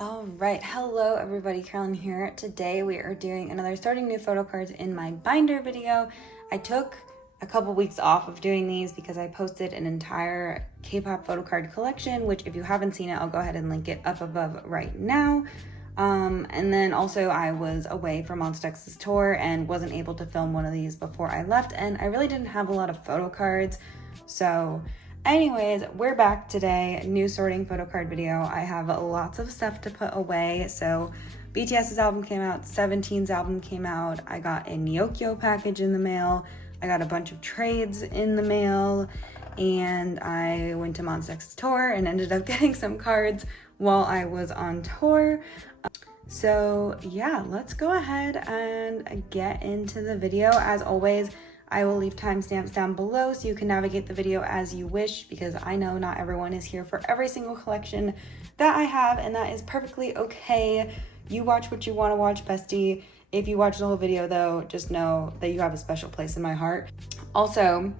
All right, hello everybody, Carolyn here. Today we are doing another starting new photo cards in my binder video. I took a couple weeks off of doing these because I posted an entire K-pop photo card collection, which if you haven't seen it, I'll go ahead and link it up above right now. And then also I was away from Monsta X's tour and wasn't able to film one of these before I left, and I really didn't have a lot of photo cards, so anyways, we're back today, new sorting photo card video. I have lots of stuff to put away. So BTS's album came out, Seventeen's album came out, I got a Nyokyo package in the mail, I got a bunch of trades in the mail, and I went to Monsta X's tour and ended up getting some cards while I was on tour. So yeah, let's go ahead and get into the video. As always, I will leave timestamps down below so you can navigate the video as you wish, because I know not everyone is here for every single collection that I have, and that is perfectly okay. You watch what you want to watch, bestie. If you watch the whole video though, just know that you have a special place in my heart. Also,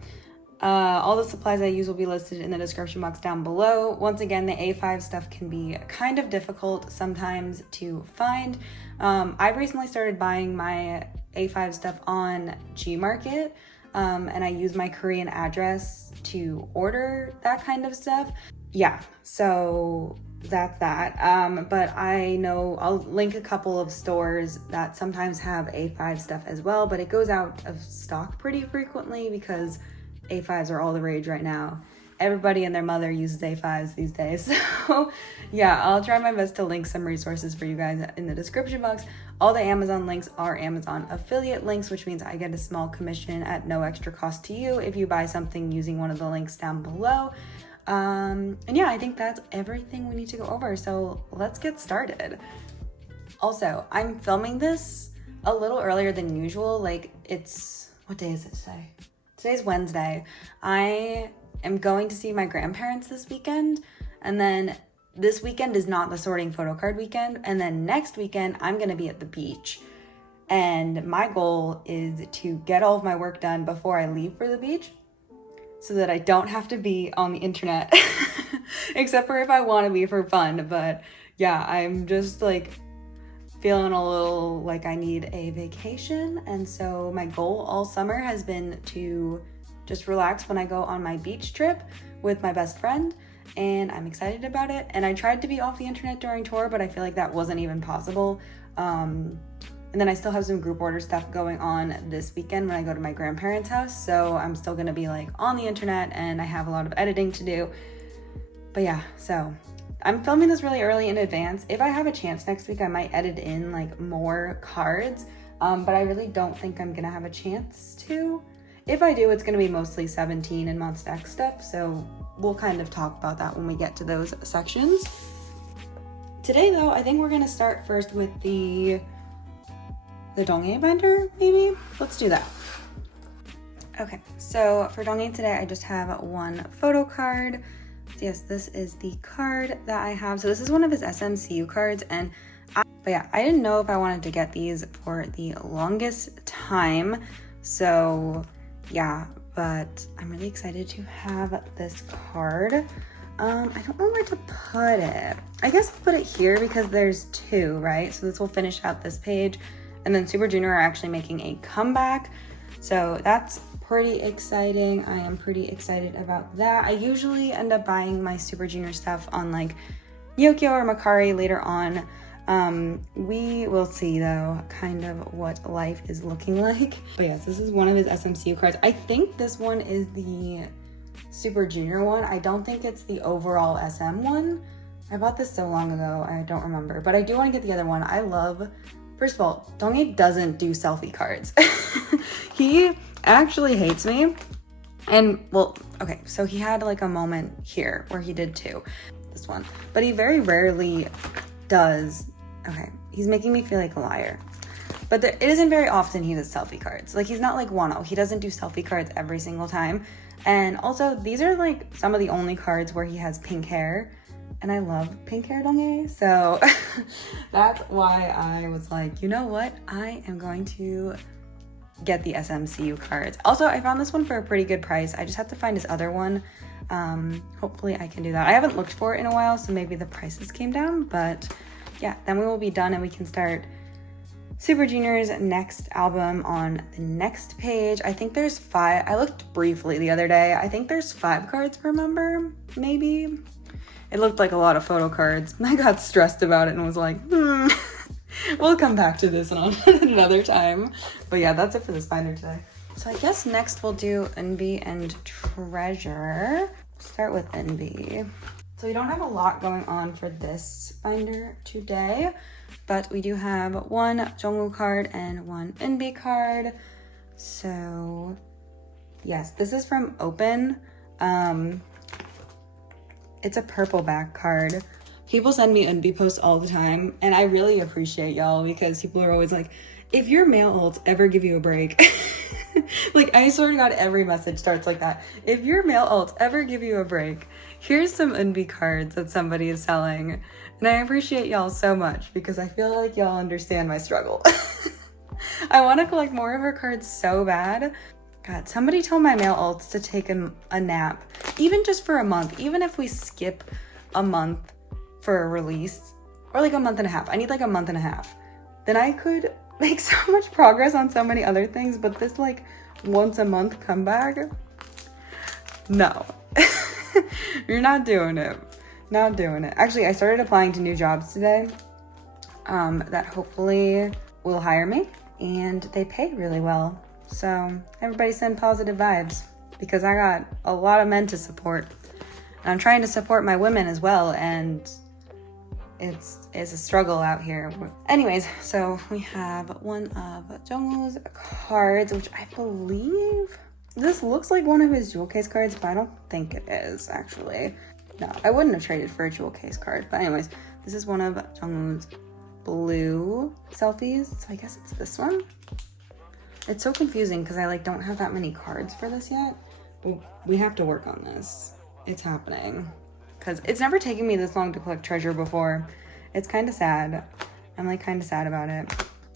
all the supplies I use will be listed in the description box down below. Once again, the A5 stuff can be kind of difficult sometimes to find. I've recently started buying my A5 stuff on Gmarket, and I use my Korean address to order that kind of stuff. Yeah, so that's that. But I know I'll link a couple of stores that sometimes have A5 stuff as well, but it goes out of stock pretty frequently because A5s are all the rage right now. Everybody and their mother uses A5s these days. So yeah, I'll try my best to link some resources for you guys in the description box. All the Amazon links are Amazon affiliate links, which means I get a small commission at no extra cost to you if you buy something using one of the links down below. And yeah, I think that's everything we need to go over. So let's get started. Also, I'm filming this a little earlier than usual. Like what day is it today? Today's Wednesday. I am going to see my grandparents this weekend, and then this weekend is not the sorting photo card weekend, and then next weekend I'm gonna be at the beach. And my goal is to get all of my work done before I leave for the beach so that I don't have to be on the internet, except for if I want to be for fun. But yeah, I'm just like feeling a little like I need a vacation, and so my goal all summer has been to just relax when I go on my beach trip with my best friend, and I'm excited about it. And I tried to be off the internet during tour, but I feel like that wasn't even possible. And then I still have some group order stuff going on this weekend when I go to my grandparents' house, so I'm still gonna be like on the internet, and I have a lot of editing to do. But yeah, so I'm filming this really early in advance. If I have a chance next week, I might edit in like more cards, but I really don't think I'm gonna have a chance to. If I do, it's gonna be mostly 17 and Monsta X stuff, so we'll kind of talk about that when we get to those sections. Today though, I think we're gonna start first with the Donghae Binder, maybe? Let's do that. Okay, so for Donghae today, I just have one photo card. Yes, this is the card that I have. So this is one of his SMCU cards, and but yeah, I didn't know if I wanted to get these for the longest time. So yeah, but I'm really excited to have this card. I don't know where to put it. I guess I'll put it here because there's two, right? So this will finish out this page, and then Super Junior are actually making a comeback. So that's pretty exciting. I am pretty excited about that. I usually end up buying my Super Junior stuff on like Nyokyo or Makari later on. We will see though kind of what life is looking like. But yes, this is one of his SMCU cards. I think this one is the Super Junior one. I don't think it's the overall SM one. I bought this so long ago, I don't remember. But I do want to get the other one. I love, first of all, Donghae doesn't do selfie cards. He actually hates me. And well, okay, so he had like a moment here where he did two, this one, but he very rarely does. Okay, he's making me feel like a liar, but it isn't very often he does selfie cards. Like, he's not like Wonho. He doesn't do selfie cards every single time. And also, these are like some of the only cards where he has pink hair, and I love pink hair Donghae, so that's why I was like, you know what, I am going to get the SMCU cards. Also, I found this one for a pretty good price. I just have to find his other one. Hopefully I can do that. I haven't looked for it in a while, so maybe the prices came down, but yeah, then we will be done and we can start Super Junior's next album on the next page. I think there's 5. I looked briefly the other day. I think there's 5 cards per member, maybe. It looked like a lot of photo cards. I got stressed about it and was like, we'll come back to this another time. But yeah, that's it for this binder today. So I guess next we'll do Eunbi and Treasure. Start with Eunbi. So we don't have a lot going on for this binder today, but we do have 1 Jongwoo card and 1 Eunbi card. So yes, this is from Open. It's a purple back card. People send me Eunbi posts all the time, and I really appreciate y'all because people are always like, if your male alts ever give you a break, like I swear to God, every message starts like that. If your male alts ever give you a break, here's some Eunbi cards that somebody is selling. And I appreciate y'all so much because I feel like y'all understand my struggle. I want to collect more of her cards so bad. God, somebody tell my male alts to take a nap, even just for a month, even if we skip a month for a release, or like a month and a half. I need like a month and a half. Then I could make so much progress on so many other things, but this like once a month comeback, no. You're not doing it. Not doing it. Actually, I started applying to new jobs today that hopefully will hire me, and they pay really well. So everybody send positive vibes because I got a lot of men to support. And I'm trying to support my women as well, and it's a struggle out here. Anyways, so we have 1 of Jongwoo's cards, which I believe this looks like one of his jewel case cards, but I don't think it is actually. No, I wouldn't have traded for a jewel case card. But anyways, this is one of Jongwoo's blue selfies. So I guess it's this one. It's so confusing because I like don't have that many cards for this yet. But we have to work on this. It's happening. Because it's never taken me this long to collect treasure before. It's kind of sad. I'm like kind of sad about it.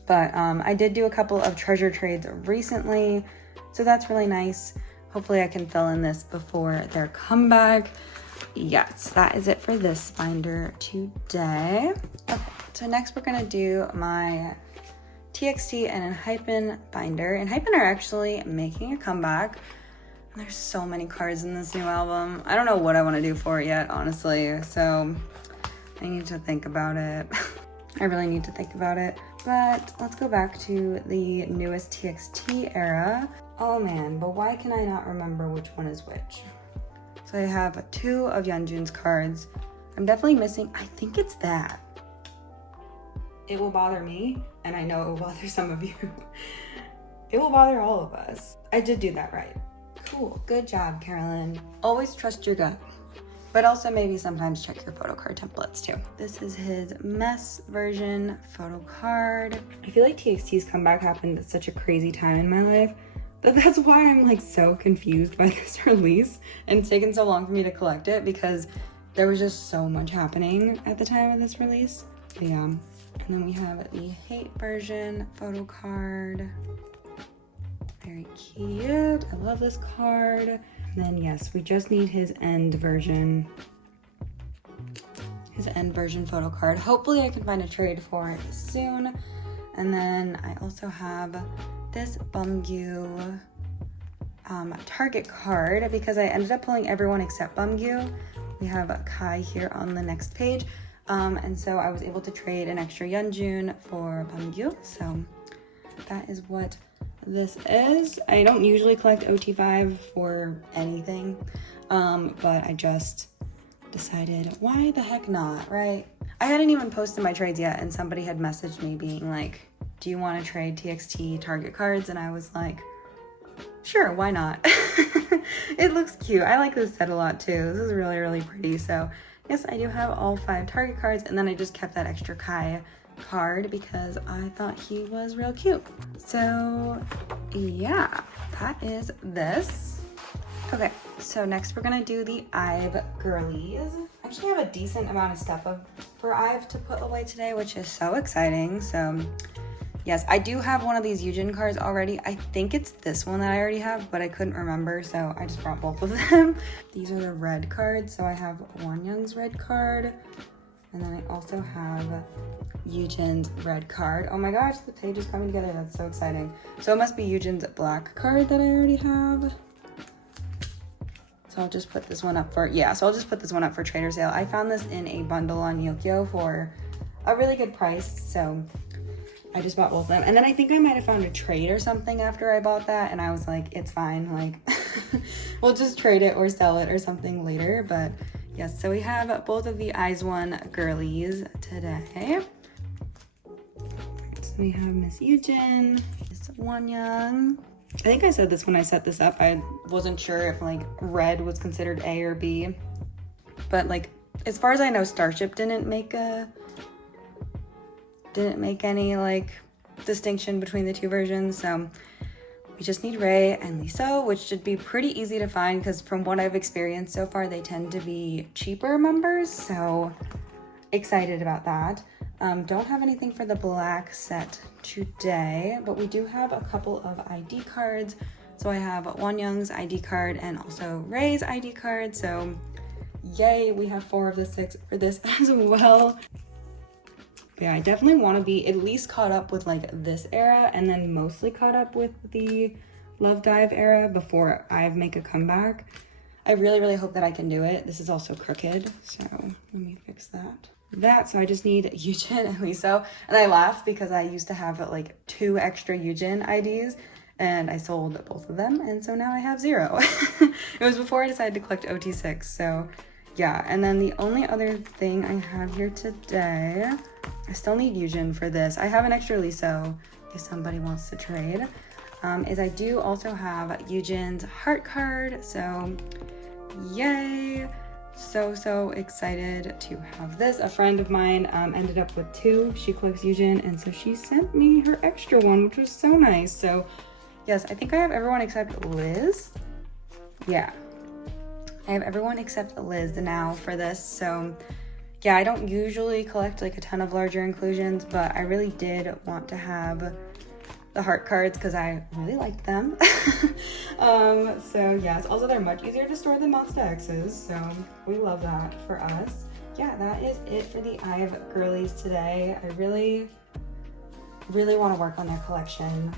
But I did do a couple of treasure trades recently. So that's really nice. Hopefully I can fill in this before their comeback. Yes, that is it for this binder today. Okay, so next we're gonna do my TXT and Hypen binder. And Hypen are actually making a comeback. There's so many cards in this new album. I don't know what I want to do for it yet, honestly. So I need to think about it. I really need to think about it. But let's go back to the newest TXT era. Oh man, but why can I not remember which one is which? So I have 2 of Yeonjun's cards. I'm definitely missing, I think it's that. It will bother me, and I know it will bother some of you. It will bother all of us. I did do that right. Cool, good job, Carolyn. Always trust your gut, but also maybe sometimes check your photo card templates too. This is his mess version photo card. I feel like TXT's comeback happened at such a crazy time in my life that's why I'm like so confused by this release, and it's taken so long for me to collect it because there was just so much happening at the time of this release. But yeah, and then we have the hate version photo card. Very cute. I love this card. And then yes, we just need his end version. His end version photo card. Hopefully I can find a trade for it soon. And then I also have this Bumgyu Target card because I ended up pulling everyone except Bumgyu. We have Kai here on the next page. And so I was able to trade an extra Yeonjun for Bumgyu. So that is what this is. I don't usually collect OT5 for anything, but I just decided why the heck not, right? I hadn't even posted my trades yet, and somebody had messaged me being like, do you want to trade TXT Target cards? And I was like, sure, why not? It looks cute. I like this set a lot too. This is really, really pretty. So yes, I do have all 5 Target cards, and then I just kept that extra Kai card because I thought he was real cute. So yeah, that is this. Okay, so next we're gonna do the IVE girlies. I actually have a decent amount of stuff for IVE to put away today, which is so exciting. So yes, I do have one of these Yujin cards already. I think it's this one that I already have, but I couldn't remember, so I just brought both of them. These are the red cards. So I have Wonyoung's red card, And then I also have Eugen's red card. Oh my gosh, the page is coming together. That's so exciting. So it must be Eugen's black card that I already have. So I'll just put this one up for, yeah, so I'll just put this one up for trader sale. I found this in a bundle on Yokyo for a really good price. So I just bought both of them. And then I think I might have found a trade or something after I bought that. And I was like, it's fine. Like, we'll just trade it or sell it or something later. But yes, so we have both of the IVE One girlies today. So we have Miss Eugen, Miss Wonyoung. I think I said this when I set this up. I wasn't sure if like red was considered A or B. But like, as far as I know, Starship didn't make any like distinction between the two versions. So we just need Ray and Liso, which should be pretty easy to find because from what I've experienced so far, they tend to be cheaper members. So excited about that. Don't have anything for the black set today, but we do have a couple of ID cards. So I have Wonyoung's ID card and also Ray's ID card. So yay, we have 4 of the 6 for this as well. But yeah, I definitely want to be at least caught up with like this era and then mostly caught up with the Love Dive era before IVE make a comeback. I really, really hope that I can do it. This is also crooked, so let me fix that. So I just need Eugen and Liso. And I laugh because I used to have like 2 extra Eugen IDs and I sold both of them. And so now I have 0. It was before I decided to collect OT6. So yeah, and then the only other thing I have here today, I still need Eugen for this. I have an extra Liso if somebody wants to trade. Is I do also have Eugen's heart card. So yay. So excited to have this. A friend of mine ended up with 2. She collects Eugen, and so she sent me her extra one, which was so nice. So yes, I think I have everyone except Liz. Yeah, I have everyone except Liz now for this. So yeah, I don't usually collect like a ton of larger inclusions, but I really did want to have the heart cards because I really liked them. So yes, also they're much easier to store than Monsta X's, so we love that for us. Yeah, that is it for the IVE girlies today. I really want to work on their collection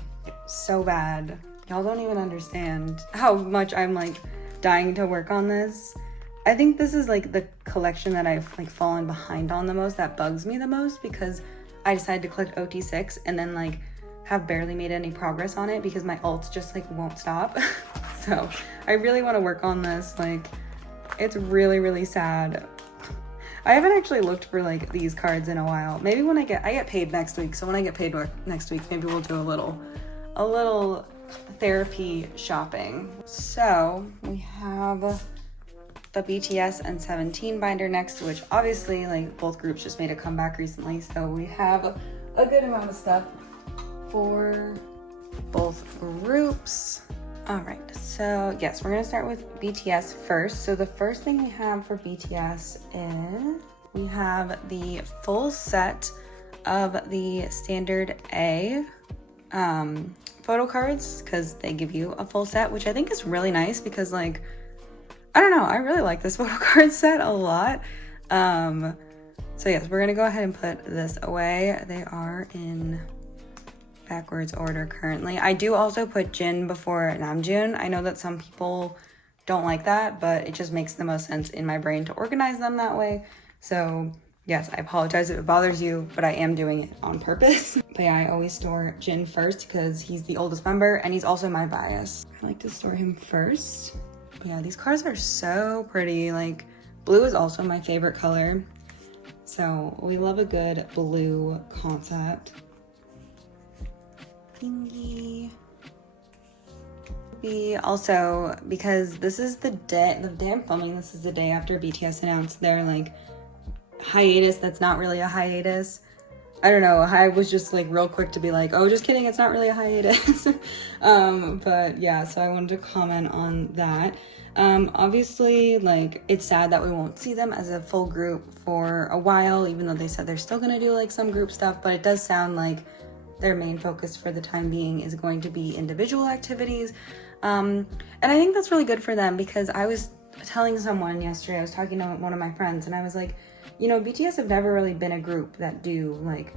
so bad. Y'all don't even understand how much I'm like dying to work on this. I think this is like the collection that I've like fallen behind on the most, that bugs me the most, because I decided to collect OT6 and then like have barely made any progress on it because my ults just like won't stop. So I really want to work on this. Like, it's really sad. I haven't actually looked for like these cards in a while. Maybe when I get paid next week. So when I get paid next week, maybe we'll do a little therapy shopping. So we have the BTS and 17 binder next, which obviously like both groups just made a comeback recently. So we have a good amount of stuff for both groups. All right, so yes, we're gonna start with BTS first. So the first thing we have for BTS is we have the full set of the standard A photo cards, because they give you a full set, which I think is really nice because like, I don't know, I really like this photo card set a lot. So yes, we're gonna go ahead and put this away. They are in backwards order currently. I do also put Jin before Namjoon. I know that some people don't like that, but it just makes the most sense in my brain to organize them that way. So yes, I apologize if it bothers you, but I am doing it on purpose. But yeah, I always store Jin first because he's the oldest member and he's also my bias. I like to store him first. But yeah, these cards are so pretty. Like, blue is also my favorite color. So we love a good blue concept. Also, because this is the day I'm filming, this is the day after BTS announced their like hiatus that's not really a hiatus. I don't know, I was just like real quick to be like, oh, just kidding, it's not really a hiatus. But yeah, so I wanted to comment on that. Obviously, like, it's sad that we won't see them as a full group for a while, even though they said they're still gonna do like some group stuff, but it does sound like their main focus for the time being is going to be individual activities. And I think that's really good for them, because I was telling someone yesterday, I was talking to one of my friends and I was like, you know, BTS have never really been a group that do like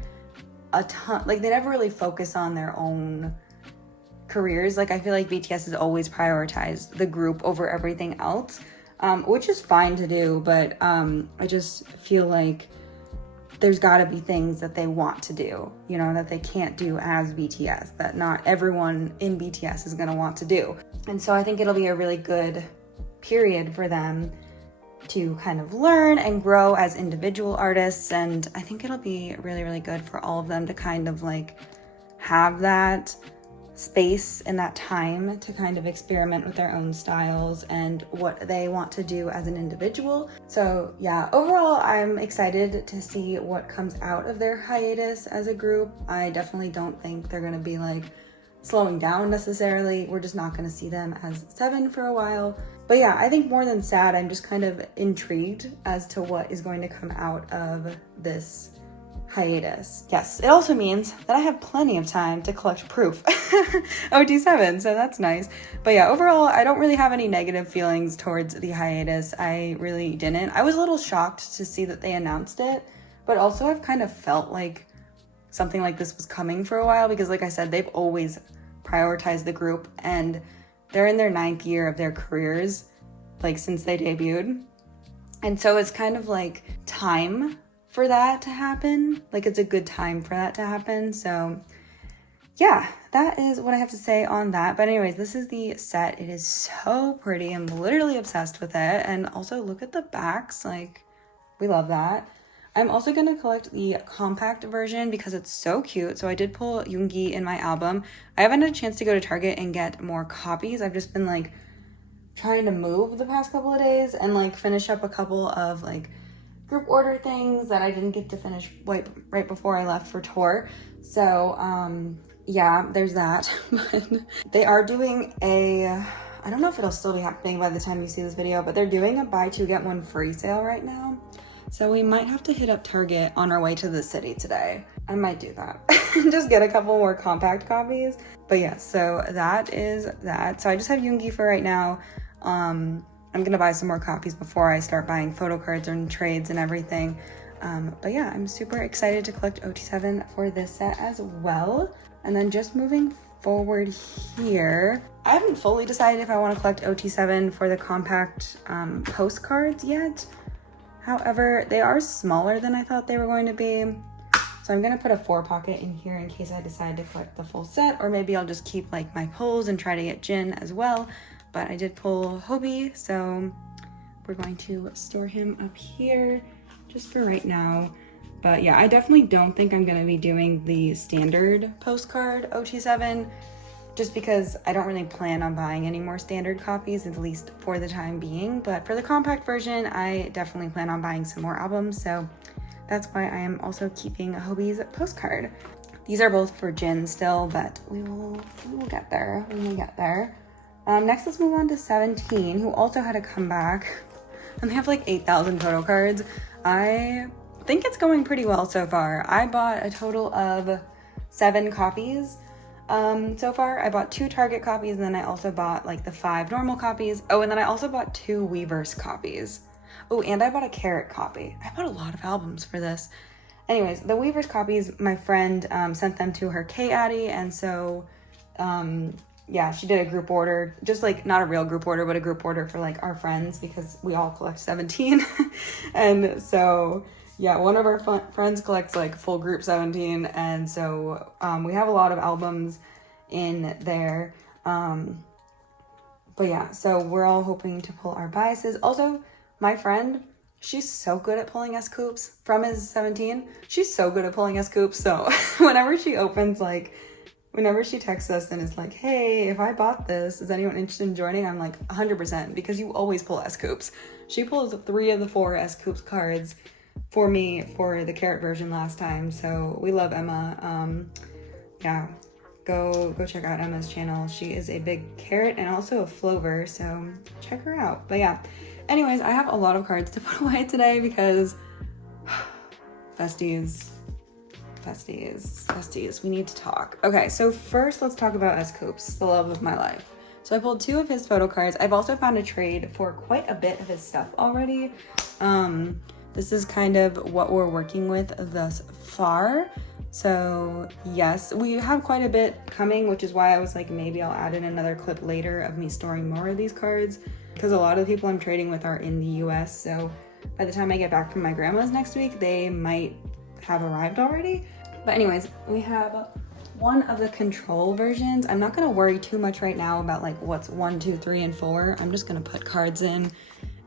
a ton, like they never really focus on their own careers. Like I feel like BTS has always prioritized the group over everything else, which is fine to do, but I just feel like there's got to be things that they want to do, you know, that they can't do as BTS, that not everyone in BTS is going to want to do. And so I think it'll be a really good period for them to kind of learn and grow as individual artists. And I think it'll be really, really good for all of them to kind of like have that space and that time to kind of experiment with their own styles and what they want to do as an individual. So yeah, overall, I'm excited to see what comes out of their hiatus as a group. I definitely don't think they're gonna be like slowing down necessarily. We're just not gonna see them as Seven for a while. But yeah, I think more than sad, I'm just kind of intrigued as to what is going to come out of this hiatus. Yes, it also means that I have plenty of time to collect proof. OT7, so that's nice. But yeah, overall, I don't really have any negative feelings towards the hiatus. I really didn't. I was a little shocked to see that they announced it, but also I've kind of felt like something like this was coming for a while because like I said, they've always prioritized the group and they're in their 9th year of their careers, like since they debuted. And so it's kind of like time for that to happen. Like it's a good time for that to happen. So yeah, that is what I have to say on that. But anyways, this is the set. It is so pretty. I'm literally obsessed with it. And also look at the backs. Like we love that. I'm also going to collect the compact version because it's so cute. So I did pull Eunbi in my album. I haven't had a chance to go to Target and get more copies. I've just been like trying to move the past couple of days and like finish up a couple of like group order things that I didn't get to finish right before I left for tour. So yeah, there's that. But they are doing I don't know if it'll still be happening by the time you see this video, but they're doing a buy two get one free sale right now. So we might have to hit up Target on our way to the city today. I might do that. Just get a couple more compact copies. But yeah, so that is that. So I just have Eunbi for right now. I'm gonna buy some more copies before I start buying Photocards and trades and everything. But yeah, I'm super excited to collect OT7 for this set as well. And then just moving forward here, I haven't fully decided if I want to collect OT7 for the compact postcards yet. However, they are smaller than I thought they were going to be. So I'm gonna put a 4-pocket in here in case I decide to collect the full set, or maybe I'll just keep like my pulls and try to get Jin as well. But I did pull Hobie, so we're going to store him up here just for right now. But yeah, I definitely don't think I'm gonna be doing the standard postcard OT7 just because I don't really plan on buying any more standard copies, at least for the time being. But for the compact version, I definitely plan on buying some more albums. So that's why I am also keeping Hobie's postcard. These are both for Jin still, but we will get there when we get there. Next, let's move on to 17, who also had a comeback. And they have like 8,000 photo cards. I think it's going pretty well so far. I bought a total of 7 copies. So far I bought 2 Target copies, and then I also bought like the 5 normal copies. Oh, and then I also bought 2 Weverse copies. Oh, and I bought a Carrot copy. I bought a lot of albums for this. Anyways, the Weverse copies, my friend sent them to her K-Addy, and so yeah, she did a group order, just like not a real group order, but a group order for like our friends because we all collect 17. And so yeah, one of our friends collects like full group 17, and so we have a lot of albums in there. But yeah, so we're all hoping to pull our biases. Also, my friend, she's so good at pulling S-Coupes from his 17. She's so good at pulling S-Coupes, so whenever she texts us and is like, hey, if I bought this, is anyone interested in joining? I'm like, 100%, because you always pull S-Coupes. She pulls 3 of the 4 S-Coupes cards for me for the Carrot version last time, so we love Emma. Yeah, go check out Emma's channel. She is a big Carrot and also a Flover, so check her out. But yeah, anyways, I have a lot of cards to put away today because besties, we need to talk. Okay, so first let's talk about S-Coupes, the love of my life. So I pulled 2 of his photo cards. I've also found a trade for quite a bit of his stuff already. this is kind of what we're working with thus far. So yes, we have quite a bit coming, which is why I was like, maybe I'll add in another clip later of me storing more of these cards, because a lot of the people I'm trading with are in the US. So by the time I get back from my grandma's next week, they might have arrived already. But anyways, we have one of the control versions. I'm not gonna worry too much right now about like what's 1, 2, 3, and 4. I'm just gonna put cards in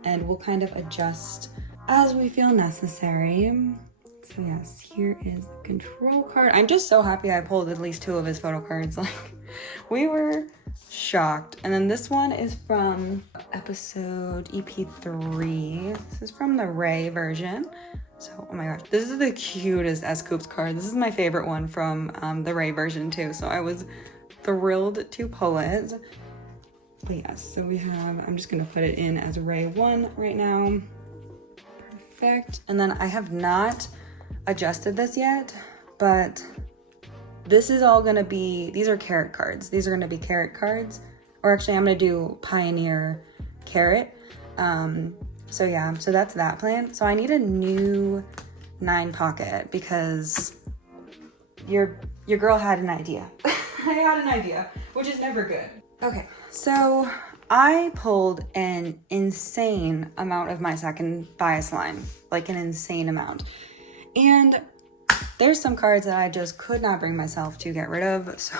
and we'll kind of adjust as we feel necessary. So yes, here is the control card. I'm just so happy I pulled at least 2 of his photo cards. Like, we were shocked. And then this one is from episode EP3. This is from the Ray version. So, oh my gosh, this is the cutest S-Coups card. This is my favorite one from the Ray version too. So I was thrilled to pull it. But yes, so we have, I'm just gonna put it in as Ray 1 right now. Perfect. And then I have not adjusted this yet, but this is all gonna be, these are carrot cards. These are gonna be carrot cards, or actually I'm gonna do Pioneer carrot. So yeah, so that's that plan. So I need a new 9 pocket because your girl had an idea. I had an idea, which is never good. Okay, so I pulled an insane amount of my second bias line, like an insane amount. And there's some cards that I just could not bring myself to get rid of. So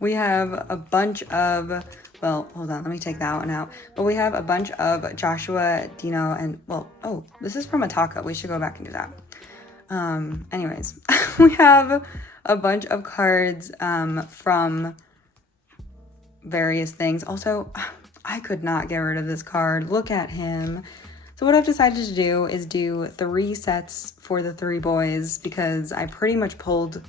we have a bunch of, well, hold on, let me take that one out. But we have a bunch of Joshua, Dino, and, well, oh, this is from Ataka. We should go back and do that. Anyways, we have a bunch of cards from various things. Also, I could not get rid of this card. Look at him. So what I've decided to do is do 3 sets for the 3 boys because I pretty much pulled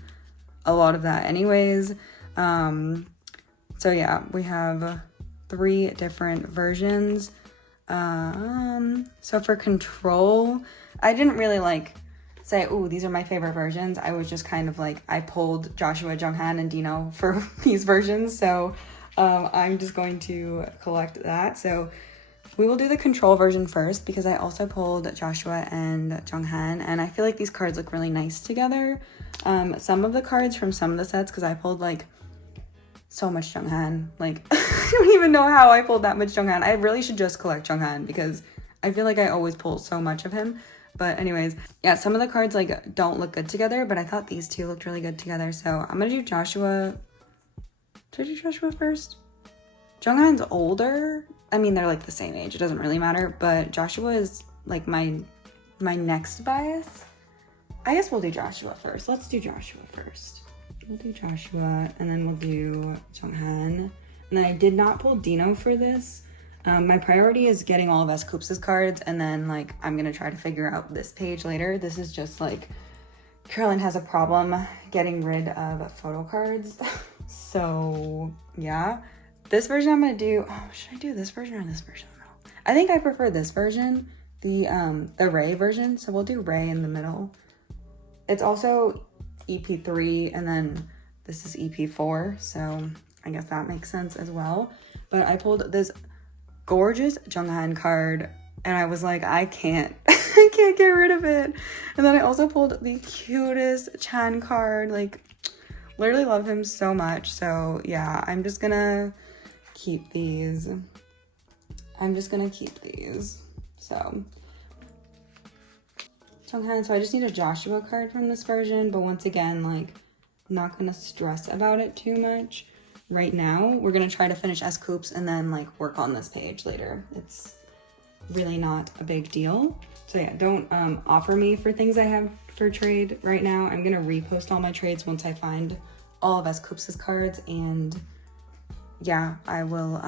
a lot of that anyways. So yeah, we have 3 different versions. So for control, I didn't really like say, oh, these are my favorite versions. I was just kind of like, I pulled Joshua, Jonghan, and Dino for these versions. So I'm just going to collect that. So we will do the control version first because I also pulled Joshua and Jonghan, and I feel like these cards look really nice together. Some of the cards from some of the sets, because I pulled like so much Jonghan, like I don't even know how I pulled that much Jonghan. I really should just collect Jonghan because I feel like I always pull so much of him. But anyways, yeah, some of the cards like don't look good together, but I thought these 2 looked really good together. So I'm gonna do Joshua. Should I do Joshua first? Jonghan's older. I mean, they're like the same age. It doesn't really matter. But Joshua is like my next bias. I guess we'll do Joshua first. Let's do Joshua first. We'll do Joshua and then we'll do Jonghan. And then I did not pull Dino for this. My priority is getting all of S-Coups' cards, and then like I'm gonna try to figure out this page later. This is just like Carolyn has a problem getting rid of photo cards. So yeah. This version I'm gonna do, oh, should I do this version or this version? No. I think I prefer this version, the Ray version. So we'll do Ray in the middle. It's also EP3 and then this is EP4. So I guess that makes sense as well. But I pulled this gorgeous Jonghan card and I was like, I can't, I can't get rid of it. And then I also pulled the cutest Chan card, like literally love him so much. So yeah, I'm just gonna keep these. So Jonghan, so I just need a Joshua card from this version, but once again, like not gonna stress about it too much right now. We're gonna try to finish S-Coups and then like work on this page later. It's really not a big deal. So yeah, don't offer me for things I have for trade right now. I'm gonna repost all my trades once I find all of S-Coups' cards, and yeah, I will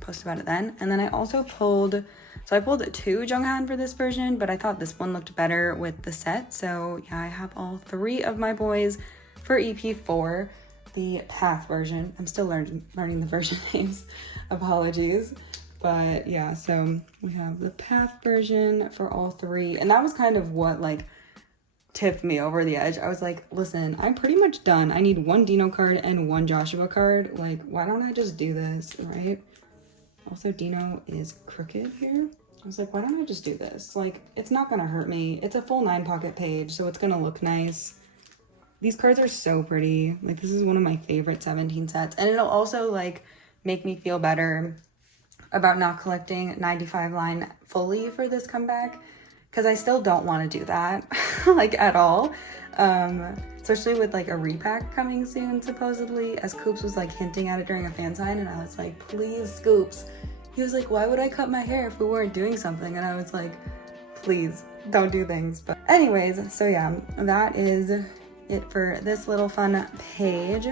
post about it then. And then I also pulled, so I pulled 2 Jonghan for this version, but I thought this one looked better with the set. So yeah, I have all 3 of my boys for EP4, the Path version. I'm still learning the version names, apologies. But yeah, so we have the Path version for all 3. And that was kind of what like tipped me over the edge. I was like, listen, I'm pretty much done. I need 1 Dino card and 1 Joshua card. Like, why don't I just do this, right? Also, Dino is crooked here. I was like, why don't I just do this? Like, it's not gonna hurt me. It's a full 9-pocket page, so it's gonna look nice. These cards are so pretty. Like, this is one of my favorite 17 sets. And it'll also, like, make me feel better about not collecting 95 line fully for this comeback, because I still don't want to do that, like, at all. Especially with, like, a repack coming soon, supposedly, as Scoops was, like, hinting at it during a fan sign, and I was like, please, Scoops. He was like, why would I cut my hair if we weren't doing something? And I was like, please, don't do things. But anyways, so yeah, that is it for this little fun page.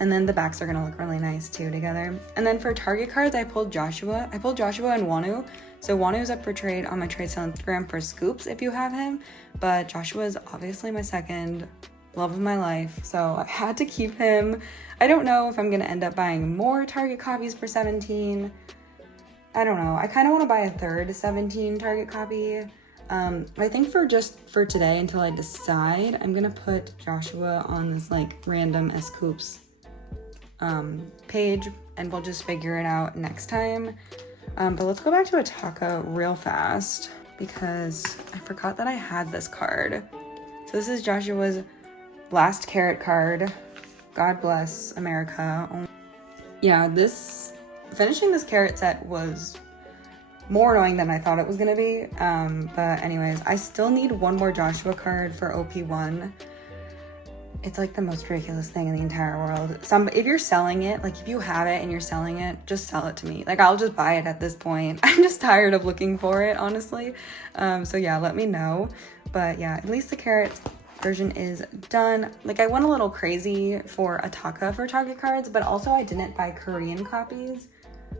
And then the backs are gonna look really nice too together. And then for Target cards, I pulled Joshua. I pulled Joshua and Wonho. So Wonho's up for trade on my trade sale Instagram for Scoops if you have him. But Joshua is obviously my second love of my life, so I had to keep him. I don't know if I'm gonna end up buying more Target copies for 17. I don't know. I kind of want to buy a third 17 Target copy. I think for today, until I decide, I'm gonna put Joshua on this like random Scoops page, and we'll just figure it out next time. But let's go back to Ataka real fast, because I forgot that I had this card. So this is Joshua's last carrot card. God bless America. Yeah, finishing this carrot set was more annoying than I thought it was gonna be. But anyways, I still need one more Joshua card for OP1. It's like the most ridiculous thing in the entire world. If you're selling it, like if you have it and you're selling it, just sell it to me. Like, I'll just buy it at this point. I'm just tired of looking for it, honestly. So yeah, let me know. But yeah, at least the carrot version is done. Like, I went a little crazy for Ataka for Target cards, but also I didn't buy Korean copies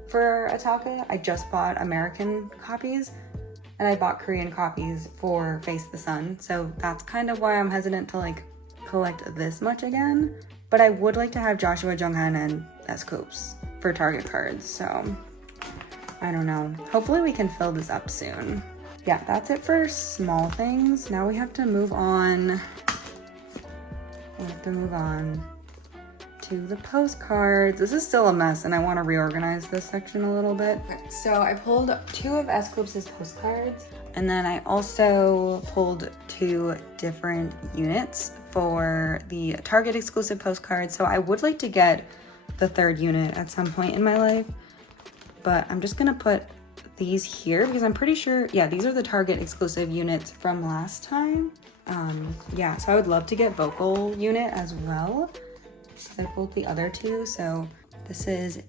for Ataka. I just bought American copies, and I bought Korean copies for Face the Sun. So that's kind of why I'm hesitant to like collect this much again. But I would like to have Joshua, Junghan, and Scoops for Target cards. So I don't know. Hopefully we can fill this up soon. Yeah, that's it for small things. Now we have to move on. To the postcards. This is still a mess, and I want to reorganize this section a little bit. Okay, so I pulled 2 of Scoops' postcards, and then I also pulled 2 different units for the Target exclusive postcards. So I would like to get the 3rd unit at some point in my life, but I'm just gonna put these here because I'm pretty sure, yeah, these are the Target exclusive units from last time. Yeah, so I would love to get vocal unit as well. I pulled the other 2. So this is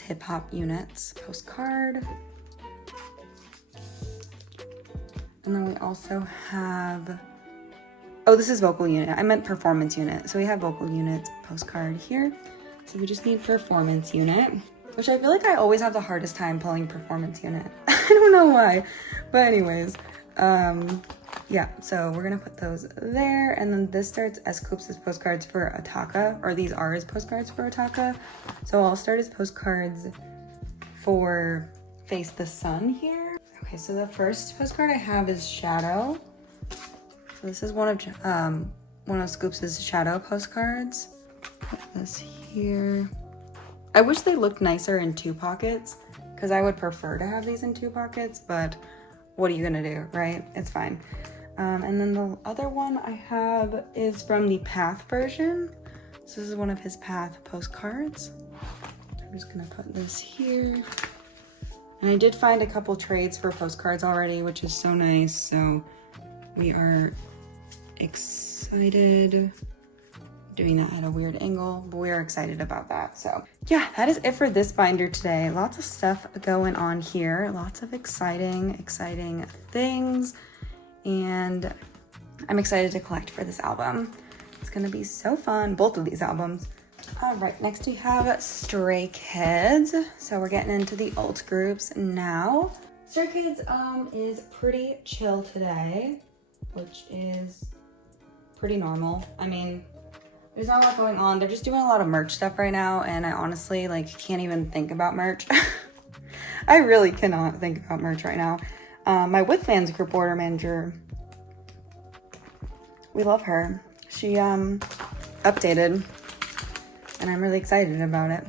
hip hop units postcard, and then we also have, oh, this is vocal unit. I meant performance unit. So we have vocal units postcard here. So we just need performance unit, which I feel like I always have the hardest time pulling performance unit. I don't know why, but anyways, yeah, so we're gonna put those there, and then this starts as Scoops' postcards for Ataka, or these are his postcards for Ataka. So I'll start his postcards for Face the Sun here. Okay, so the first postcard I have is Shadow. So this is one of Scoops' Shadow postcards. Put this here. I wish they looked nicer in 2 pockets, because I would prefer to have these in 2 pockets, but what are you gonna do, right? It's fine. And then the other one I have is from the Path version. So this is one of his Path postcards. I'm just gonna put this here. And I did find a couple trades for postcards already, which is so nice. So we are excited. Doing that at a weird angle, but we're excited about that. So yeah, that is it for this binder today. Lots of stuff going on here. Lots of exciting things. And I'm excited to collect for this album. It's gonna be so fun, both of these albums. All right, next we have Stray Kids. So we're getting into the alt groups now. Stray Kids is pretty chill today, which is pretty normal. I mean, there's not a lot going on. They're just doing a lot of merch stuff right now, and I honestly can't even think about merch. I really cannot think about merch right now. My With Fans group order manager, we love her. She updated, and I'm really excited about it.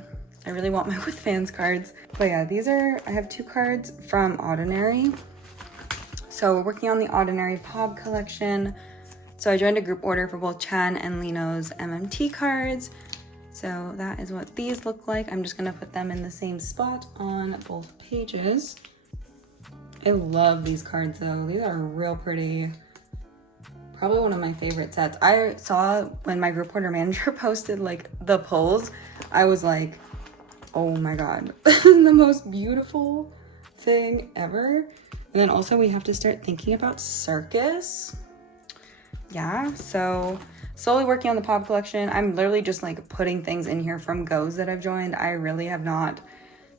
I really want my With Fans cards. But yeah, I have 2 cards from Ordinary. So we're working on the Ordinary Pop collection. So I joined a group order for both Chan and Lino's MMT cards. So that is what these look like. I'm just gonna put them in the same spot on both pages. I love these cards though. These are real pretty. Probably one of my favorite sets. I saw when my group order manager posted like the pulls, I was like, oh my God, the most beautiful thing ever. And then also we have to start thinking about circus. Yeah, so slowly working on the pop collection. I'm literally just like putting things in here from goes that I've joined. I really have not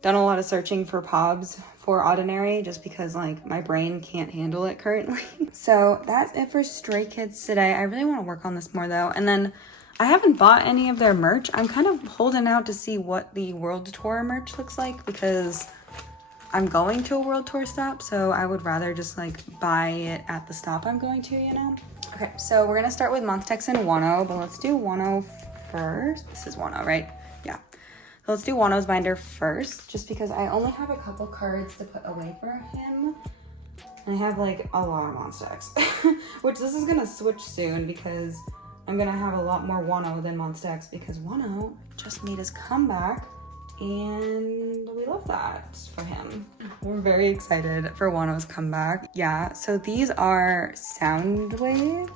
done a lot of searching for pobs for Ordinary just because like my brain can't handle it currently. So that's it for Stray Kids today. I really want to work on this more though. And then I haven't bought any of their merch. I'm kind of holding out to see what the world tour merch looks like because I'm going to a world tour stop. So I would rather just like buy it at the stop I'm going to, you know? Okay, so we're gonna start with Monsta X Wonho, but let's do Wonho first. This is Wonho, right? Yeah. So let's do Wonho's binder first, just because I only have a couple cards to put away for him. And I have like a lot of Monsta X, which this is gonna switch soon because I'm gonna have a lot more Wonho than Monsta X because Wonho just made his comeback and we love that for him. We're very excited for Wonho's comeback. Yeah, so these are Soundwave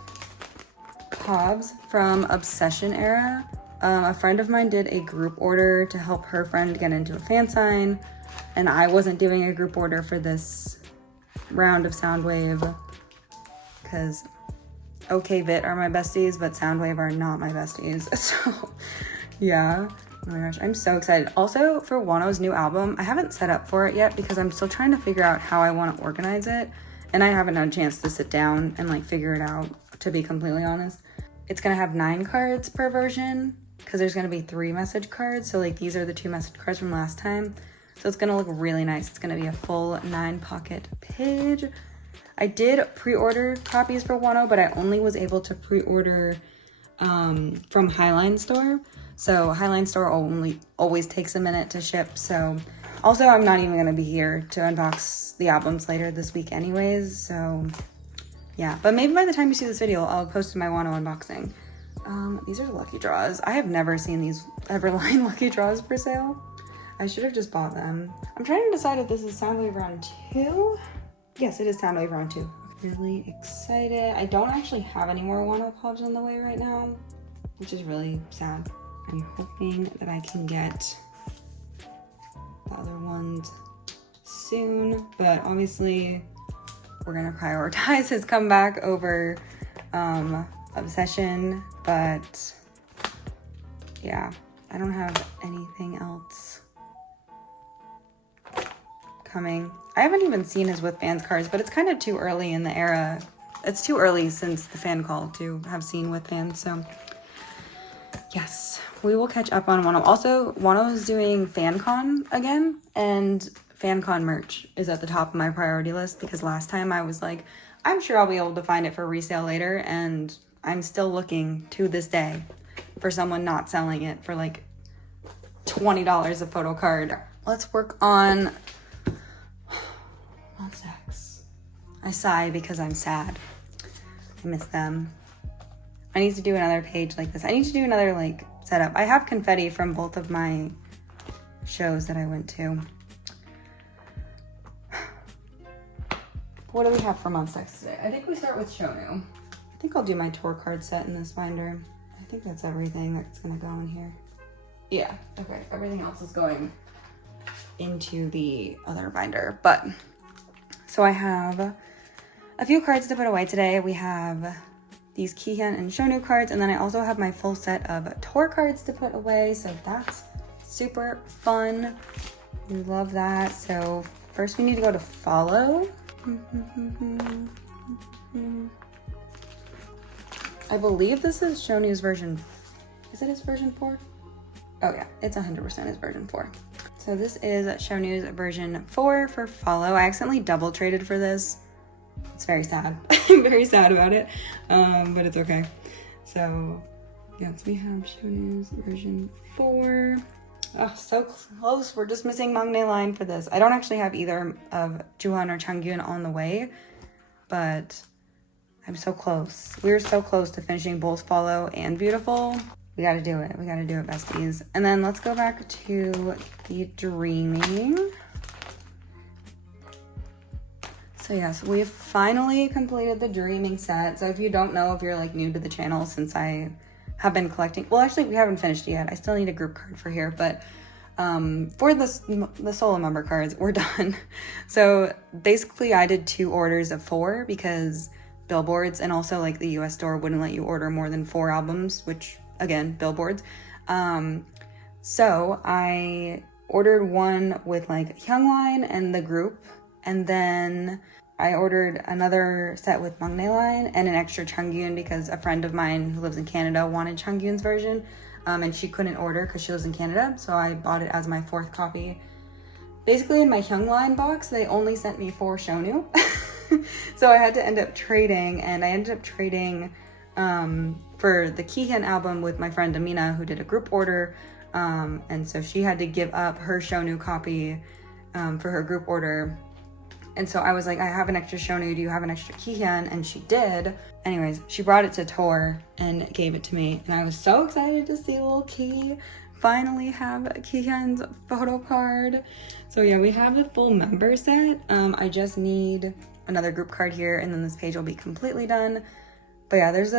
Pobs from Obsession era. A friend of mine did a group order to help her friend get into a fan sign, and I wasn't doing a group order for this round of Soundwave because OKVIT are my besties, but Soundwave are not my besties. So yeah. Oh my gosh, I'm so excited. Also for Wonho's new album, I haven't set up for it yet because I'm still trying to figure out how I want to organize it. And I haven't had a chance to sit down and like figure it out, to be completely honest. It's gonna have 9 cards per version because there's gonna be 3 message cards. So like these are the 2 message cards from last time. So it's gonna look really nice. It's gonna be a full 9 pocket page. I did pre-order copies for Wonho, but I only was able to pre-order from Highline Store. So Highline Store always takes a minute to ship. So also I'm not even gonna be here to unbox the albums later this week anyways. So yeah, but maybe by the time you see this video, I'll post my Wonho unboxing. These are lucky draws. I have never seen these Everline lucky draws for sale. I should have just bought them. I'm trying to decide if this is Soundwave round 2. Yes, it is Soundwave round 2. Really excited. I don't actually have any more Wonho Pobs on the way right now, which is really sad. I'm hoping that I can get the other ones soon, but obviously we're gonna prioritize his comeback over Obsession, but yeah, I don't have anything else coming. I haven't even seen his with fans cards, but it's kind of too early in the era. It's too early since the fan call to have seen with fans, so yes, we will catch up on Wonho. Also, Wonho is doing FanCon again, and FanCon merch is at the top of my priority list because last time I was like, I'm sure I'll be able to find it for resale later, and I'm still looking to this day for someone not selling it for like $20 a photo card. Let's work on Monsta X. I sigh because I'm sad. I miss them. I need to do another page like this. I need to do another like setup. I have confetti from both of my shows that I went to. What do we have for Monsta X today? I think we start with Shonu. I think I'll do my tour card set in this binder. I think that's everything that's gonna go in here. Yeah, okay, everything else is going into the other binder. But, so I have a few cards to put away today. We have these Kihyun and Shonu cards, and then I also have my full set of tour cards to put away, so that's super fun. We love that. So first we need to go to follow. I believe this is Shonu's version. Is it his version 4? Oh yeah, it's 100% his version 4. So this is Shonu's version 4 for follow. I accidentally double traded for this. It's very sad. I'm very sad about it, but it's okay. So yes, we have Shonu's version 4. Oh, so close. We're just missing Mongnay line for this. I don't actually have either of Juhan or Changyun on the way, but I'm so close. We're so close to finishing both Follow and Beautiful. We gotta do it. We gotta do it, besties. And then let's go back to the Dreaming. So yes, we've finally completed the Dreaming set. So if you don't know, if you're like new to the channel, since I have been collecting, well, actually we haven't finished yet. I still need a group card for here, but for the solo member cards, we're done. So basically I did 2 orders of 4 because billboards and also like the US store wouldn't let you order more than 4 albums, which again, billboards. So I ordered one with like Hyungwon and the group, and then I ordered another set with Mongnay line and an extra Changyun because a friend of mine who lives in Canada wanted Changyun's version, and she couldn't order because she lives in Canada, so I bought it as my 4th copy. Basically in my Hyungwon box, they only sent me 4 Shonu. So I had to end up trading, and I ended up trading for the Kihyun album with my friend Amina, who did a group order, and so she had to give up her Shonu copy for her group order. And so I was like, I have an extra Shonu, do you have an extra Kihyun? And she did. Anyways, she brought it to Tor and gave it to me, and I was so excited to see little Ki finally have Kihyun's photo card. So yeah, we have the full member set. I just need another group card here, and then this page will be completely done. But yeah, there's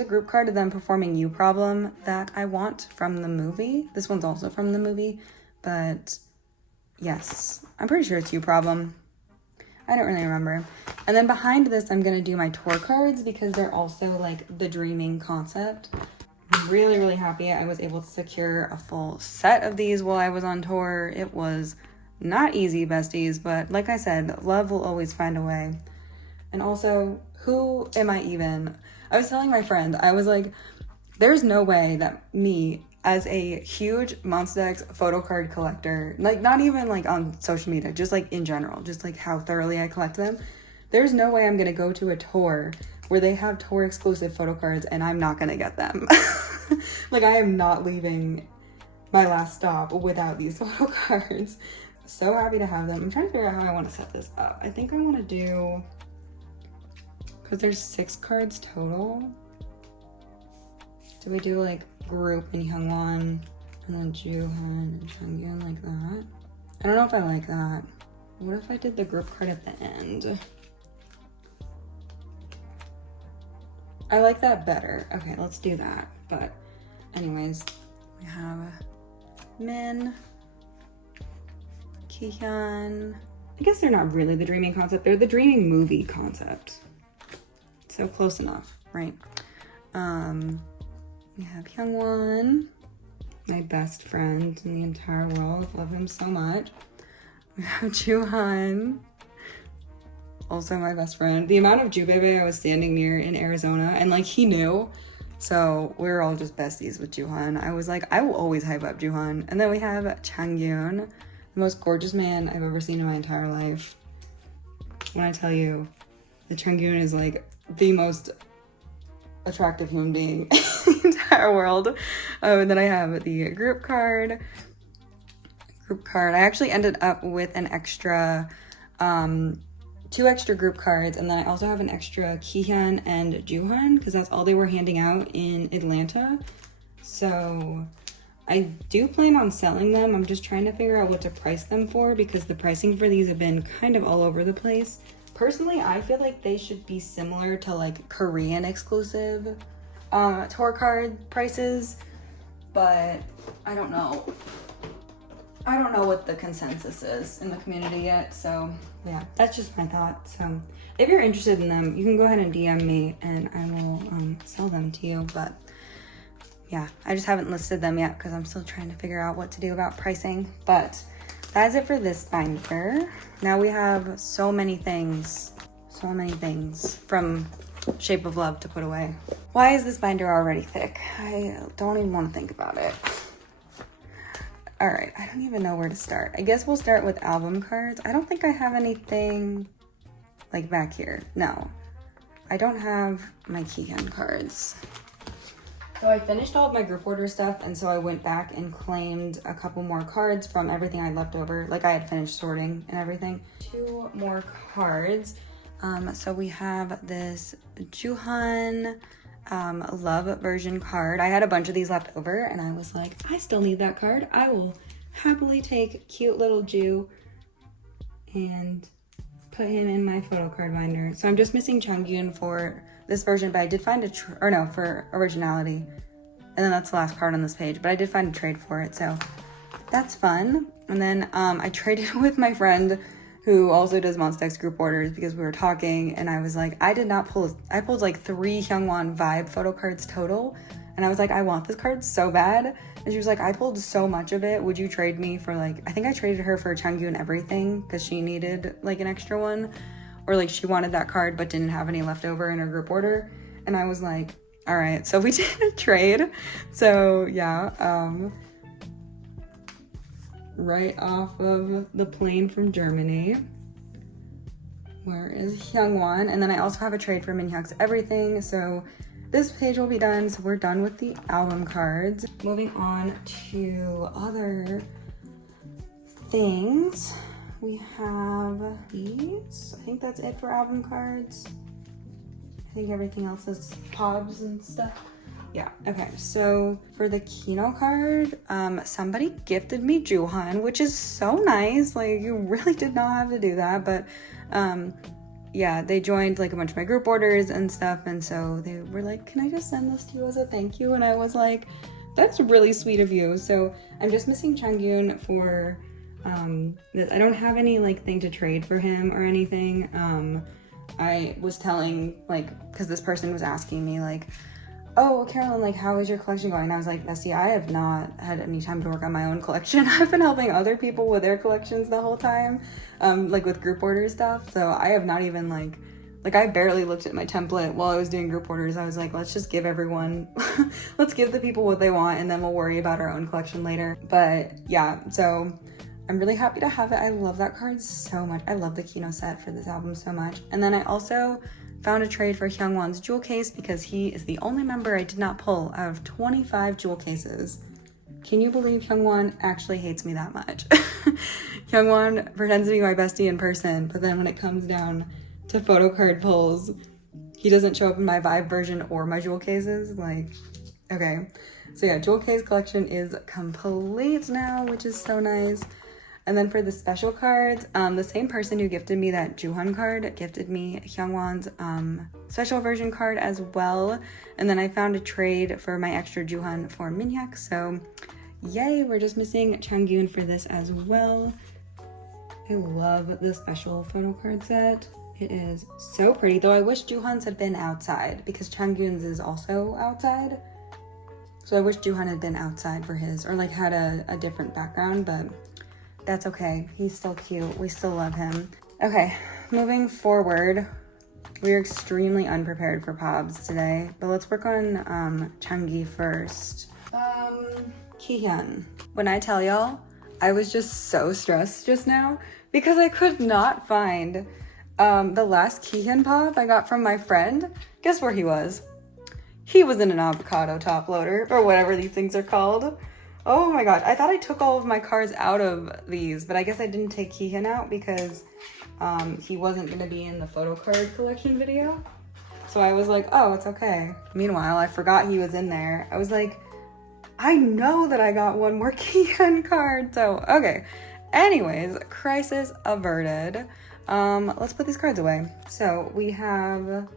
a group card of them performing You Problem that I want from the movie. This one's also from the movie, but yes, I'm pretty sure it's You Problem. I don't really remember. And then behind this, I'm gonna do my tour cards because they're also like the Dreaming concept. I'm really, really happy I was able to secure a full set of these while I was on tour. It was not easy, besties, but like I said, love will always find a way. And also, who am I even? I was telling my friend, I was like, there's no way that me, as a huge Monsta X photo card collector, like not even like on social media, just like in general, just like how thoroughly I collect them, there's no way I'm gonna go to a tour where they have tour exclusive photo cards and I'm not gonna get them. Like I am not leaving my last stop without these photo cards. So happy to have them. I'm trying to figure out how I want to set this up. I think I want to do, because there's 6 cards total. Do we do like group and Hyungwon and then Juhan and Changyun like that? I don't know if I like that. What if I did the group card at the end? I like that better. Okay, let's do that. But anyways, we have Min, Kihyun. I guess they're not really the Dreaming concept. They're the Dreaming movie concept. So close enough, right? We have Hyungwon, my best friend in the entire world. Love him so much. We have Juhan, also my best friend. The amount of Jubebe I was standing near in Arizona, and like he knew, so we were all just besties with Juhan. I was like, I will always hype up Juhan. And then we have Changyun, the most gorgeous man I've ever seen in my entire life. When I tell you, the Changyun is like the most attractive human being in the entire world. And then I have the group card. I actually ended up with an extra 2 extra group cards, and then I also have an extra Kihyun and Juhan because that's all they were handing out in Atlanta. So I do plan on selling them. I'm just trying to figure out what to price them for because the pricing for these have been kind of all over the place. Personally, I feel like they should be similar to like Korean exclusive tour card prices, but I don't know. I don't know what the consensus is in the community yet, so yeah, that's just my thought. So if you're interested in them, you can go ahead and DM me and I will sell them to you. But yeah, I just haven't listed them yet because I'm still trying to figure out what to do about pricing. But that is it for this binder. Now we have so many things from Shape of Love to put away. Why is this binder already thick? I don't even want to think about it. All right, I don't even know where to start. I guess we'll start with album cards. I don't think I have anything like back here. No, I don't have my Kihyun cards. So I finished all of my group order stuff, and so I went back and claimed a couple more cards from everything I left over. Like I had finished sorting and everything. 2 more cards. So we have this Juhan love version card. I had a bunch of these left over, and I was like, I still need that card. I will happily take cute little Ju and put him in my photo card binder. So I'm just missing Changyun for this version, but I did find for originality. And then that's the last card on this page, but I did find a trade for it, so that's fun. And then I traded with my friend who also does Monsta X group orders because we were talking, and I was like, I pulled like 3 Hyungwon Vibe photo cards total, and I was like, I want this card so bad. And she was like, I pulled so much of it, would you trade me for like, I think I traded her for Changyun and everything because she needed like an extra one, or like she wanted that card but didn't have any left over in her group order. And I was like, all right, so we did a trade. So yeah, right off of the plane from Germany. Where is Hyungwon? And then I also have a trade for Minhyuk's everything. So this page will be done. So we're done with the album cards. Moving on to other things. We have these. I think that's it for album cards. I think everything else is pobs and stuff. Yeah, okay, so for the Kino card, somebody gifted me Juhan, which is so nice. Like, you really did not have to do that, but yeah, they joined like a bunch of my group orders and stuff, and so they were like, can I just send this to you as a thank you? And I was like, that's really sweet of you. So I'm just missing Changyun for I don't have any like thing to trade for him or anything. I was telling, like, because this person was asking me like, oh, Carolyn, like, how is your collection going? And I was like, Bestie, I have not had any time to work on my own collection. I've been helping other people with their collections the whole time, like with group order stuff. So I have not even like I barely looked at my template while I was doing group orders. I was like, let's just give everyone, let's give the people what they want, and then we'll worry about our own collection later. But yeah, so I'm really happy to have it. I love that card so much. I love the Kino set for this album so much. And then I also found a trade for Hyungwon's jewel case because he is the only member I did not pull out of 25 jewel cases. Can you believe Hyungwon actually hates me that much? Hyungwon pretends to be my bestie in person, but then when it comes down to photo card pulls, he doesn't show up in my Vibe version or my jewel cases. Like, okay. So yeah, jewel case collection is complete now, which is so nice. And then for the special cards, the same person who gifted me that Juhan card gifted me Hyungwon's special version card as well. And then I found a trade for my extra Juhan for Minhyuk. So yay, we're just missing Changyun for this as well. I love the special photo card set. It is so pretty, though I wish Juhan's had been outside because Changyun's is also outside. So I wish Juhan had been outside for his, or like had a different background, but that's okay. He's still cute. We still love him. Okay, moving forward, we are extremely unprepared for Pobs today, but let's work on Changi first. Kihyun. When I tell y'all, I was just so stressed just now because I could not find the last Kihyun Pob I got from my friend. Guess where he was? He was in an avocado top loader, or whatever these things are called. Oh my god, I thought I took all of my cards out of these, but I guess I didn't take Kihyun out because he wasn't going to be in the photo card collection video. So I was like, oh, it's okay. Meanwhile, I forgot he was in there. I was like, I know that I got one more Kihyun card. So, okay. Anyways, crisis averted. Let's put these cards away. So we have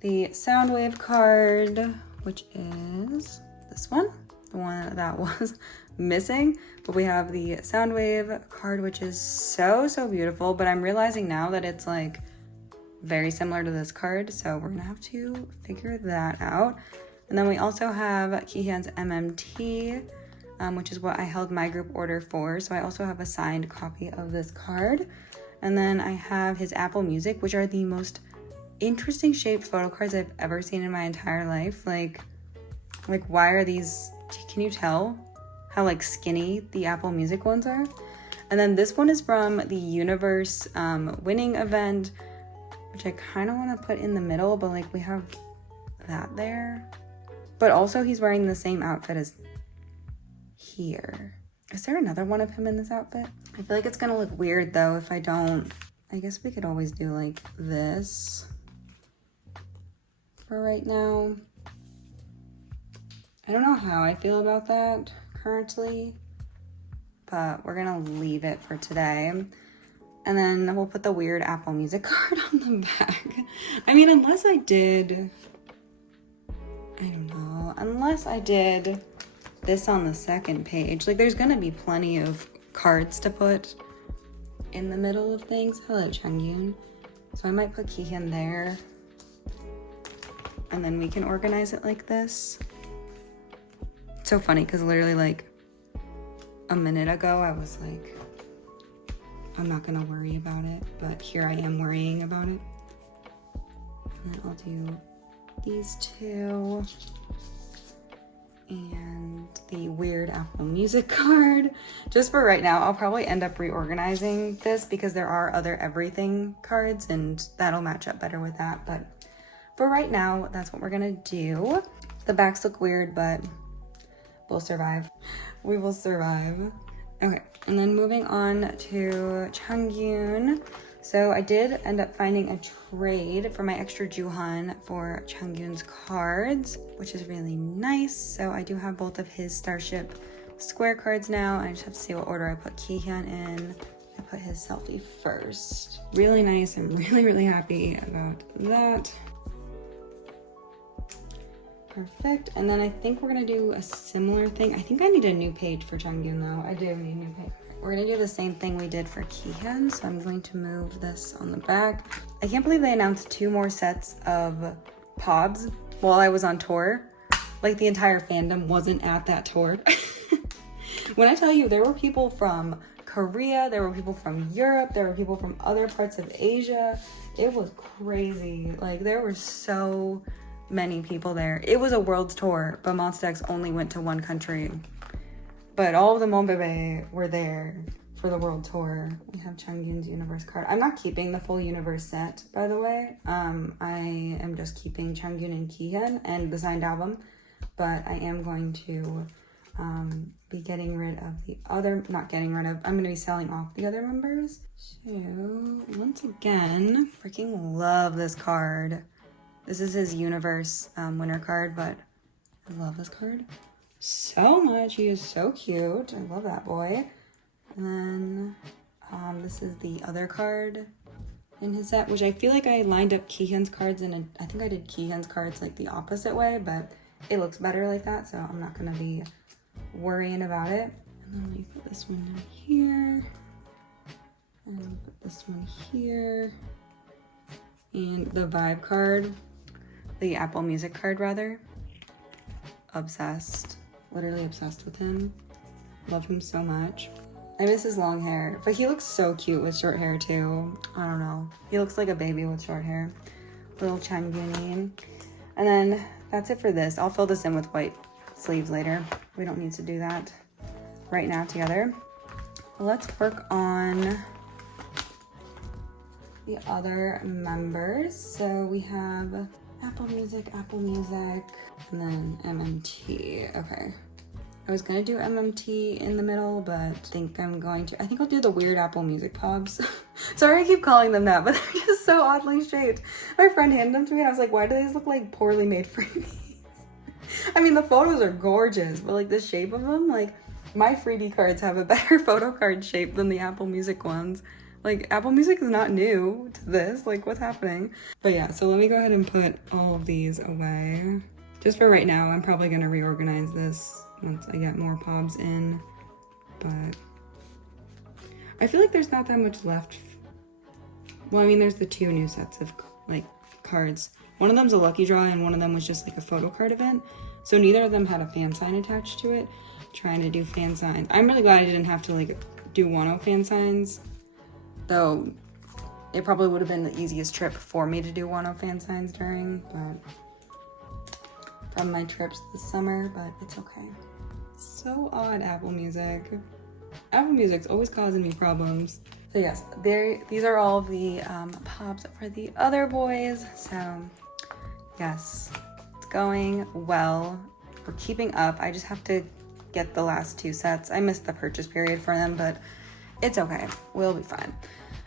the Soundwave card, which is this one, the one that was missing. But we have the Soundwave card, which is so beautiful, but I'm realizing now that it's like very similar to this card, so we're gonna have to figure that out. And then we also have Kihyun's MMT, which is what I held my group order for, so I also have a signed copy of this card. And then I have his Apple Music, which are the most interesting shaped photo cards I've ever seen in my entire life. Like why are these, can you tell how like skinny the Apple Music ones are? And then this one is from the Universe winning event, which I kind of want to put in the middle, but like we have that there. But also he's wearing the same outfit as here. Is there another one of him in this outfit? I feel like it's gonna look weird though if I don't. I guess we could always do like this for right now. I don't know how I feel about that currently, but we're gonna leave it for today. And then we'll put the weird Apple Music card on the back. I mean, unless I did this on the second page. Like, there's gonna be plenty of cards to put in the middle of things. Hello, Changyun. So I might put Kihyun there. And then we can organize it like this. It's so funny, because literally, like, a minute ago, I was like, I'm not gonna worry about it. But here I am worrying about it. And then I'll do these two. And the weird Apple Music card. Just for right now, I'll probably end up reorganizing this because there are other everything cards and that'll match up better with that. But for right now, that's what we're gonna do. The backs look weird, but we'll survive. We will survive. Okay, and then moving on to Changyun. So I did end up finding a trade for my extra Juhan for Changyun's cards, which is really nice. So I do have both of his Starship Square cards now. I just have to see what order I put Kihyun in. I put his selfie first. Really nice. I'm really, really happy about that. Perfect. And then I think we're gonna do a similar thing. I think I need a new page for Changyun though. I do need a new page. We're gonna do the same thing we did for Kihyun, so I'm going to move this on the back. I can't believe they announced 2 more sets of POBs while I was on tour. Like, the entire fandom wasn't at that tour. When I tell you, there were people from Korea, there were people from Europe, there were people from other parts of Asia. It was crazy. Like, there were so many people there. It was a world tour, but Monsta X only went to one country. But all of the Monbebe were there for the world tour. We have Changyun's Universe card. I'm not keeping the full Universe set, by the way. I am just keeping Changyun and Kihyun and the signed album. But I am going to be getting rid of the other, I'm going to be selling off the other members. So, once again, freaking love this card. This is his Universe winner card, but I love this card so much. He is so cute. I love that boy. And then this is the other card in his set, which I feel like I lined up Kihyun's cards and I think I did Kihyun's cards like the opposite way, but it looks better like that, so I'm not gonna be worrying about it. And then let me put this one down here and put this one here. And the Vibe card, the Apple Music card rather. Obsessed. Literally obsessed with him. Love him so much. I miss his long hair, but he looks so cute with short hair too. I don't know. He looks like a baby with short hair. Little Changyun. And then that's it for this. I'll fill this in with white sleeves later. We don't need to do that right now together. Let's work on the other members. So we have Apple Music, and then MMT. Okay. I was gonna do MMT in the middle, but I think I'll do the weird Apple Music POBs. Sorry I keep calling them that, but they're just so oddly shaped. My friend handed them to me and I was like, why do these look like poorly made freebies? I mean, the photos are gorgeous, but like the shape of them, like my freebie cards have a better photo card shape than the Apple Music ones. Like, Apple Music is not new to this. Like, what's happening? But yeah, so let me go ahead and put all of these away. Just for right now, I'm probably gonna reorganize this once I get more POBs in. But I feel like there's not that much left. Well, I mean, there's the 2 new sets of, like, cards. One of them's a lucky draw, and one of them was just, like, a photo card event. So neither of them had a fan sign attached to it. Trying to do fan signs. I'm really glad I didn't have to, like, do Wonho fan signs. Though it probably would have been the easiest trip for me to do Wonho fan signs during, but from my trips this summer, but it's okay. So odd, Apple Music. Apple Music's always causing me problems. So yes, these are all the POBs for the other boys. So yes, going well. We're keeping up. I just have to get the last 2 sets. I missed the purchase period for them, but it's okay. We'll be fine.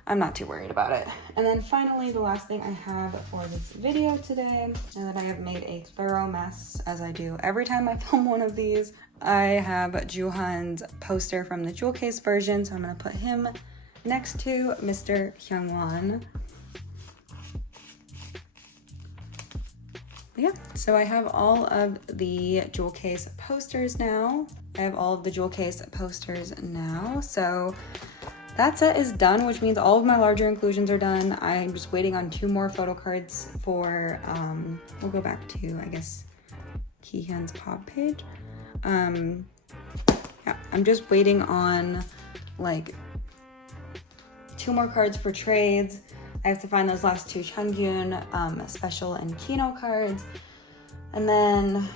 I'm not too worried about it. And then finally, the last thing I have for this video today, and that I have made a thorough mess, as I do every time I film one of these. I have Joohan's poster from the jewel case version, so I'm gonna put him next to Mr. Hyungwon. Yeah, so I have all of the jewel case posters now. So that set is done, which means all of my larger inclusions are done. I'm just waiting on 2 more photo cards for, we'll go back to, I guess, Kihyun's pop page. Yeah, I'm just waiting on like 2 more cards for trades. I have to find those last 2 Changyun special and Kino cards. And then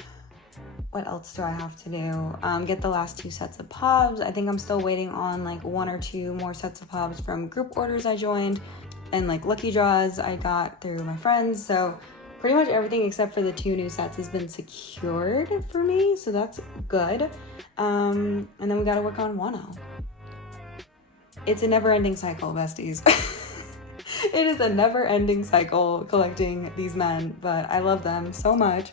what else do I have to do? Get the last 2 sets of POBs. I think I'm still waiting on like 1 or 2 more sets of POBs from group orders I joined and like lucky draws I got through my friends. So pretty much everything except for the 2 new sets has been secured for me. So that's good. And then we gotta work on Wonho. It's a never-ending cycle, besties. It is a never-ending cycle collecting these men, but I love them so much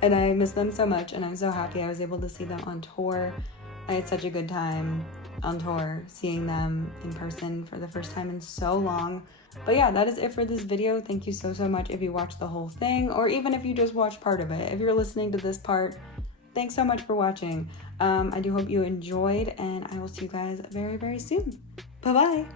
and I miss them so much, and I'm so happy I was able to see them on tour. I had such a good time on tour seeing them in person for the first time in so long. But yeah, that is it for this video. Thank you so much if you watched the whole thing, or even if you just watched part of it. If you're listening to this part, thanks so much for watching. I do hope you enjoyed, and I will see you guys very, very soon. Bye-bye.